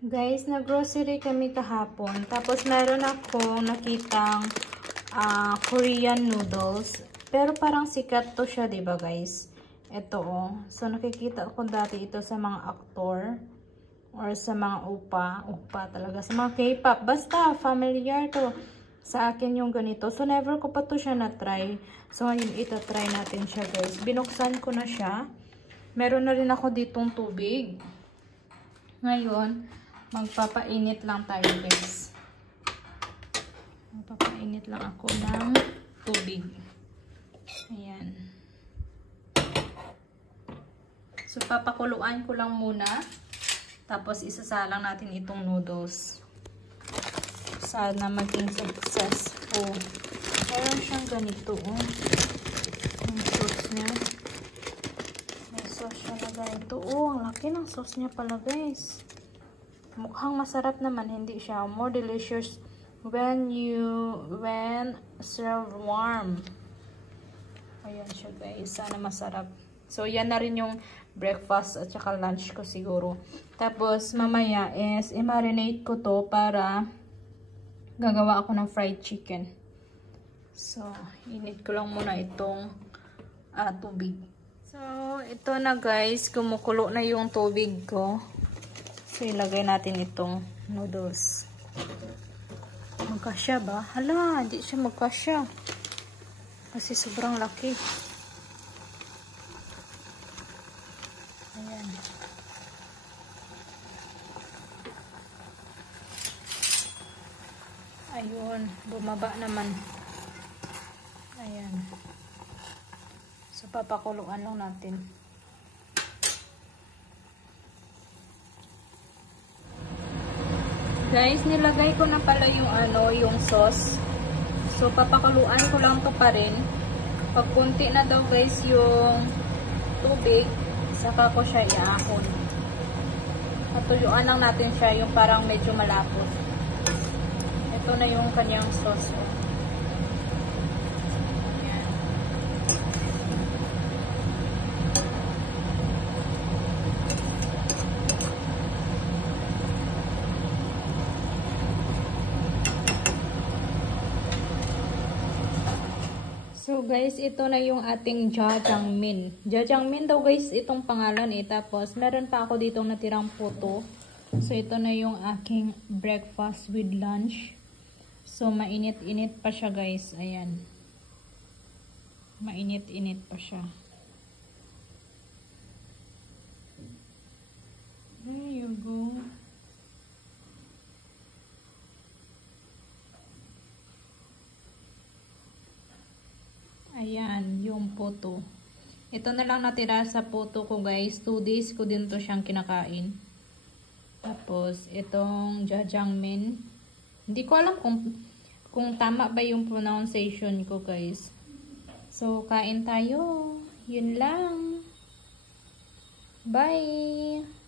Guys, nag-grocery kami kahapon. Tapos meron akong nakitang Korean noodles. Pero parang sikat to siya, 'di ba, guys? Ito oh. So nakikita ko dati ito sa mga aktor or sa mga upa talaga, sa mga K-pop. Basta familiar to sa akin yung ganito. So never ko pa to siya na-try. So ngayon ita-try natin siya, guys. Binuksan ko na siya. Meron na rin ako ditong tubig. Ngayon, magpapainit lang tayo, guys. Magpapainit lang ako ng tubig. Ayan. So, papakuluan ko lang muna. Tapos, isasalang natin itong noodles. Sana maging successful. Meron siyang ganito, oh. Yung sauce niya. May sauce siya na ganito. Oh, ang laki ng sauce niya pala, guys. Mukhang masarap naman, hindi siya. More delicious when served warm. Ayan siya, guys. Sana masarap. So, yan na rin yung breakfast at saka lunch ko siguro. Tapos, mamaya is i-marinate ko to para gagawa ako ng fried chicken. So, init ko lang muna itong tubig. So, ito na, guys. Kumukulo na yung tubig ko. So, ilagay natin itong noodles. Magkasya ba? Hala, hindi siya magkasya. Kasi sobrang laki. Ayan. Ayun, bumaba naman. Ayan. So, papakuluan lang natin. Guys, nilagay ko na pala yung yung sauce. So, papakuluan ko lang to pa rin. Pag kunti na daw, guys, yung tubig, saka ko siya iaahon. Patuyuan lang natin siya, yung parang medyo malapot. Ito na yung kanyang sauce. So guys, ito na yung ating jjajangmyeon. Jjajangmyeon daw, guys, itong pangalan eh. Tapos meron pa ako ditong natirang puto. So ito na yung aking breakfast with lunch. So mainit-init pa siya, guys. Ayan. Mainit-init pa siya. There you go. Ayan, yung puto. Ito na lang natira sa puto ko, guys. 2 days ko din to siyang kinakain. Tapos, itong jjajangmyeon. Hindi ko alam kung tama ba yung pronunciation ko, guys. So, kain tayo. Yun lang. Bye!